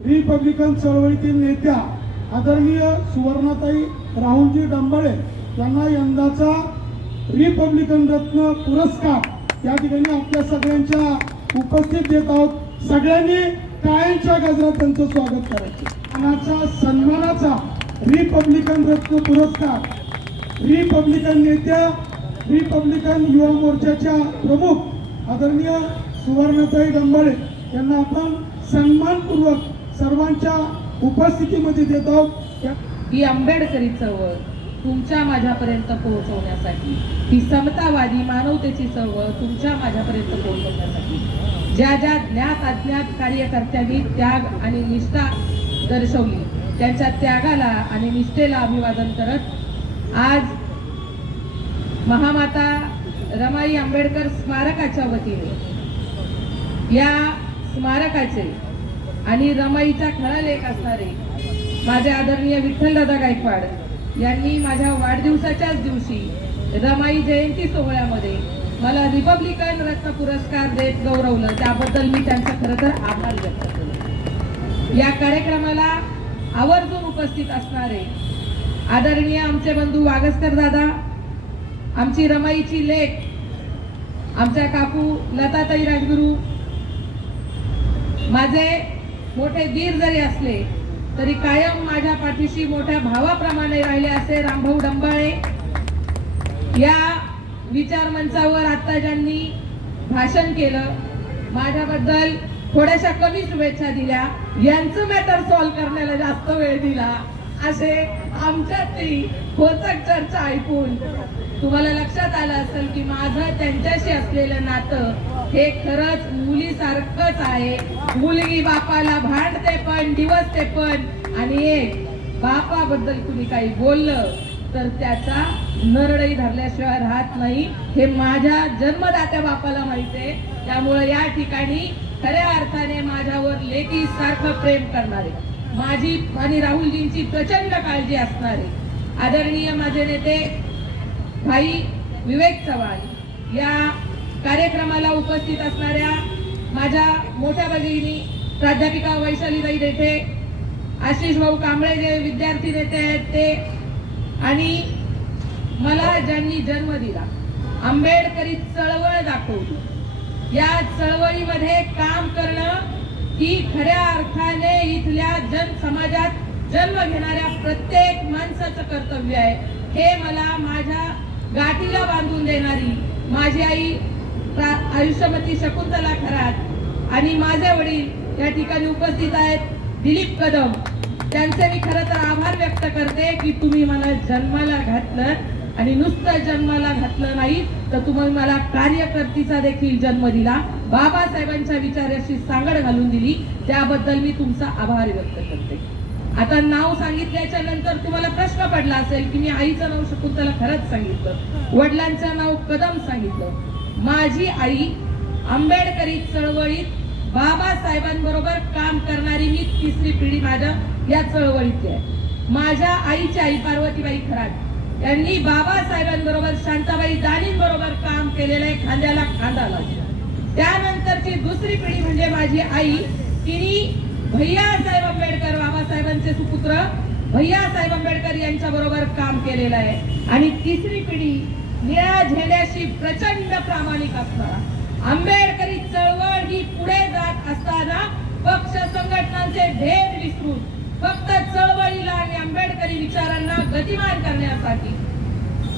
Republican चळवळीतील नेत्या आदरणीय सुवर्णाताई राहुलजी डांबळे यांना यंदाचा रिपब्लिकन रत्न पुरस्कार या ठिकाणी आपल्या सगळ्यांच्या उपस्थित देत आहोत. सगळ्यांनी टाळ्यांच्या गजरात त्यांचं स्वागत करायचं. याचा सन्मानाचा रिपब्लिकन रत्न पुरस्कार रिपब्लिकन नेत्या रिपब्लिकन युवा मोर्चाच्या प्रमुख आदरणीय सुवर्णताई डांबळे यांना आपण सन्मानपूर्वक सर्वांच्या उपस्थितीमध्ये देत. आहोत ही आंबेडकरी चळवळ तुमच्या माझ्यापर्यंत पोहोचवण्यासाठी. ही समतावादी मानवतेची चळवळ तुमच्या माझ्यापर्यंत पोहोचवण्यासाठी. ज्या ज्या ज्ञात अज्ञात कार्यकर्त्यांनी त्याग आणि निष्ठा दर्शवली त्यांच्या त्यागाला आणि निष्ठेला अभिवादन करत आज महामाता रमाई आंबेडकर स्मारकाच्या वतीने या स्मारकाचे आणि रमाईचा खरा लेख असणारे माझे आदरणीय विठ्ठलदादा गायकवाड यांनी माझ्या वाढदिवसाच्याच दिवशी रमाई जयंती सोहळ्यामध्ये मला रिपब्लिकन रत्न पुरस्कार देत गौरवलं. त्याबद्दल मी त्यांचा खरं तर आभार व्यक्त केले या कार्यक्रमाला आवर्जून उपस्थित असणारे आदरणीय आमचे बंधू वागस्कर दादा आमची रमाईची लेख आमच्या काकू लताताई राजगुरू माझे मोठे वीर जरी असले तरी कायम माझ्या पाठीशी मोठ्या भावाप्रमाणे राहिले असे रामभाऊ डंबाळे. या विचार मंचावर आता ज्यांनी भाषण केलं. माझ्याबद्दल थोड्याशा कमी शुभेच्छा दिल्या. यांचं मॅटर सॉल्व्ह करण्याला जास्त वेळ दिला. असे आमच्यातली होचक चर्चा ऐकून तुम्हाला लक्षात आलं असेल की माझं त्यांच्याशी असलेलं नातं हे खरंच मुलीसारखंच आहे. मुलगी बापाला भांडते पण दिवसते पण. आणि एक बापाबद्दल कुणी काही बोललं तर त्याचा नरडही धरल्याशिवाय राहत नाही. हे माझ्या जन्मदात्या बापाला माहीत आहे. त्यामुळे या ठिकाणी खऱ्या अर्थाने माझ्यावर लेकी सारखं प्रेम करणारे माझी आणि राहुलजींची प्रचंड काळजी असणारे आदरणीय माझे नेते भाई विवेक चव्हाण या कार्यक्रमाला उपस्थित असणाऱ्या माझ्या मोठ्या भगिनी प्राध्यापिका वैशालीबाई देठे आशिष भाऊ कांबळे जे विद्यार्थी नेते आहेत ते आणि मला ज्यांनी जन्म दिला आंबेडकरी चळवळ दाखवली. या चळवळीमध्ये काम करणं ही खऱ्या अर्थाने इथल्या जन समाजात जन्म घेणाऱ्या प्रत्येक माणसाचं कर्तव्य आहे. हे मला माझ्या गाठीला बांधून देणारी माझी आई आयुष्यमती शकुंतला खरात. आणि माझे वडील या ठिकाणी उपस्थित आहेत. दिलीप कदम. त्यांचे मी खरं तर आभार व्यक्त करते की तुम्ही मला जन्माला घातलं आणि नुसतं जन्माला घातलं नाही तर तुम्ही मला कार्यकर्तीचा देखील जन्म दिला. बाबासाहेबांच्या विचाराशी सांगड घालून दिली. त्याबद्दल मी तुमचा आभार व्यक्त करते. आता नाव सांगितल्याच्या नंतर तुम्हाला प्रश्न पडला असेल की मी आईचं नाव शकुंतला खरंच सांगितलं. वडिलांचं नाव कदम सांगितलं. माझी आई आंबेडकरी चळवळीत बाबासाहेबांबरोबर काम करणारी मी तिसरी पिढी माझ्या या चळवळीतली आहे. माझ्या आईची आई पार्वतीबाई खराट यांनी बाबासाहेबांबरोबर शांताबाई दानींबरोबर काम केलेलं आहे खांद्याला खांदा लावून. त्यानंतरची दुसरी पिढी म्हणजे माझी आई तिने भैयासाहेब आंबेडकर बाबासाहेबांचे सुपुत्र. भैयासाहेब आंबेडकर यांच्या बरोबर काम केलेलं आहे. आणि तिसरी पिढी निळ्या झेंड्याशी प्रचंड प्रामाणिक असणारा. आंबेडकरी चळवळ ही पुढे जात असताना पक्ष संघटनांचे भेद विसरून फक्त चळवळीला आणि आंबेडकरी विचारांना गतिमान करण्यासाठी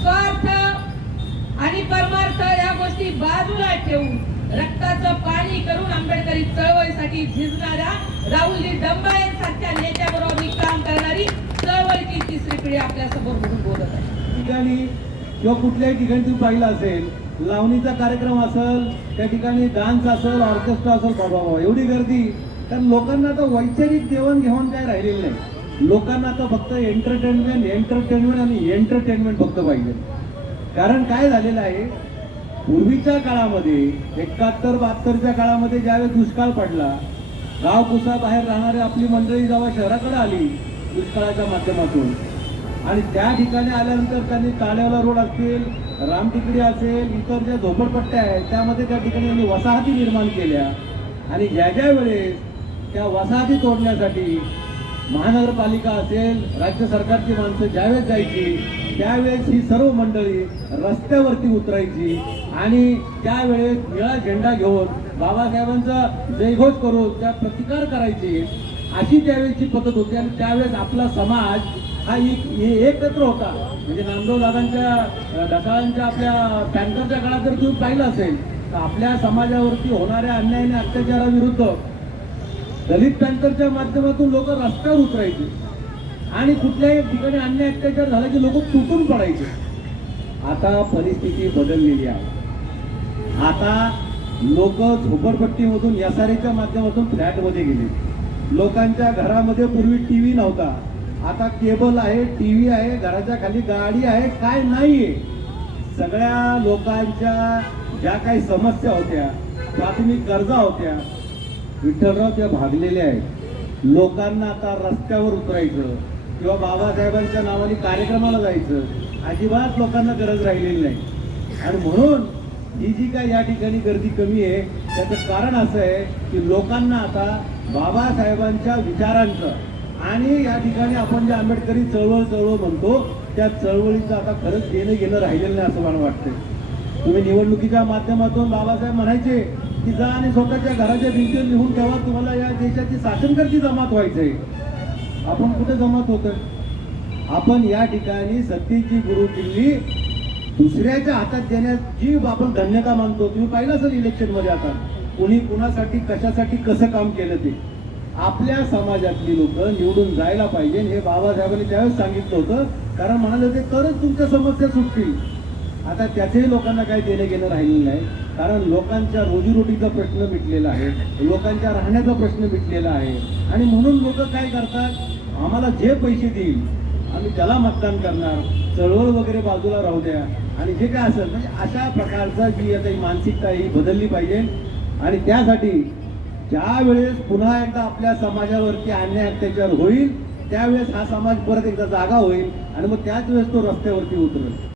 स्वार्थ आणि परमार्थ या गोष्टी बाजूला ठेवून रक्ताचं पाणी करून आंबेडकरी चळवळीसाठी झिजणाऱ्या राहुलजी डंबाळे सारख्या नेत्याबरोबर मी काम करणारी चळवळीची तिसरी पिढी आपल्यासमोर म्हणून बोलत आहे. ठिकाणी किंवा कुठल्याही ठिकाणी तुम्ही पाहिलं असेल लावणीचा कार्यक्रम असेल त्या ठिकाणी डान्स असेल ऑर्केस्ट्रा असेल बाबा बाबा एवढी गर्दी. कारण लोकांना आता वैचारिक देवाणघेवाण काय राहिलेलं नाही. लोकांना आता फक्त एंटरटेनमेंट एंटरटेनमेंट आणि एंटरटेनमेंट फक्त पाहिजे. कारण काय झालेलं आहे पूर्वीच्या काळामध्ये एकाहत्तर बहात्तरच्या काळामध्ये ज्यावेळेस दुष्काळ पडला गाव कुसा बाहेर राहणारी आपली मंडळी जेव्हा शहराकडे आली दुष्काळाच्या माध्यमातून आणि त्या ठिकाणी आल्यानंतर त्यांनी काळेवाला रोड असतील रामटिकडी असेल इतर ज्या झोपडपट्ट्या आहेत त्यामध्ये त्या ठिकाणी त्यांनी वसाहती निर्माण केल्या. आणि ज्या ज्या वेळेस त्या वसाहती तोडण्यासाठी महानगरपालिका असेल राज्य सरकारची माणसं ज्यावेळेस जायची त्यावेळेस ही सर्व मंडळी रस्त्यावरती उतरायची आणि त्यावेळेस निळा झेंडा घेऊन बाबासाहेबांचा जयघोष करून त्या प्रतिकार करायची अशी त्यावेळेची पद्धत होती आणि त्यावेळेस आपला समाज हा एक एकत्र होता. म्हणजे नामदेव दादांच्या अ, ढसाळांच्या आपल्या टँकरच्या काळात जर तुम्ही पाहिलं असेल तर आपल्या समाजावरती होणाऱ्या अन्याय आणि अत्याचाराविरुद्ध दलित टँकरच्या माध्यमातून लोक रस्त्यावर उतरायचे. आणि कुठल्याही ठिकाणी अन्य अत्याचार झाला की लोक तुटून पडायचे. आता परिस्थिती बदललेली आहे. आता लोक झोपडपट्टीमधून यासारीच्या माध्यमातून फ्लॅटमध्ये गेले. लोकांच्या घरामध्ये पूर्वी टीव्ही नव्हता. आता केबल आहे टीव्ही आहे घराच्या खाली गाडी आहे काय नाहीये. सगळ्या लोकांच्या ज्या काही समस्या होत्या प्राथमिक गरजा होत्या विठ्ठलराव त्या भागलेल्या आहेत. लोकांना आता रस्त्यावर उतरायचं किंवा बाबासाहेबांच्या नावाने कार्यक्रमाला जायचं अजिबात लोकांना गरज राहिलेली नाही. आणि म्हणून ही जी काय या ठिकाणी गर्दी कमी आहे त्याचं कारण असं आहे की लोकांना आता बाबासाहेबांच्या विचारांचं आणि या ठिकाणी आपण जे आंबेडकरी चळवळ चळवळ म्हणतो त्या चळवळीचं आता खरंच देणं घेणं राहिलेलं नाही असं मला वाटतं तुम्ही निवडणुकीच्या माध्यमातून बाबासाहेब म्हणायचे की जा आणि स्वतःच्या घराच्या भिंतीवर लिहून ठेवा तुम्हाला या देशाची शासनकर्ती जमात व्हायचंय. आपण कुठे जमात होत आपण या ठिकाणी सत्तेची गुरु किल्ली दुसऱ्याच्या हातात देण्यात जी आपण धन्यता मानतो. तुम्ही पाहिलं असेल इलेक्शनमध्ये आता? कुणी कुणासाठी कशासाठी कसं काम केलं ते? आपल्या समाजातली लोक निवडून जायला पाहिजे. हे बाबासाहेबांनी त्यावेळेस सांगितलं होतं. कारण म्हणाले ते तरच तुमच्या समस्या सुटतील. आता त्याचेही लोकांना काही देणं घेणं राहिलेलं नाही. कारण लोकांच्या रोजीरोटीचा प्रश्न मिटलेला आहे. लोकांच्या राहण्याचा प्रश्न मिटलेला आहे. आणि म्हणून लोक काय करतात? आम्हाला जे पैसे देईल आम्ही त्याला मतदान करणार. चळवळ वगैरे बाजूला राहू द्या. आणि जे काय असेल म्हणजे अशा प्रकारचा जी आता ही मानसिकता ही बदलली पाहिजे. आणि त्यासाठी ज्या वेळेस पुन्हा एकदा आपल्या समाजावरती अन्याय अत्याचार होईल त्यावेळेस हा समाज परत एकदा जागा होईल. आणि मग त्याच वेळेस तो रस्त्यावरती उतरेल.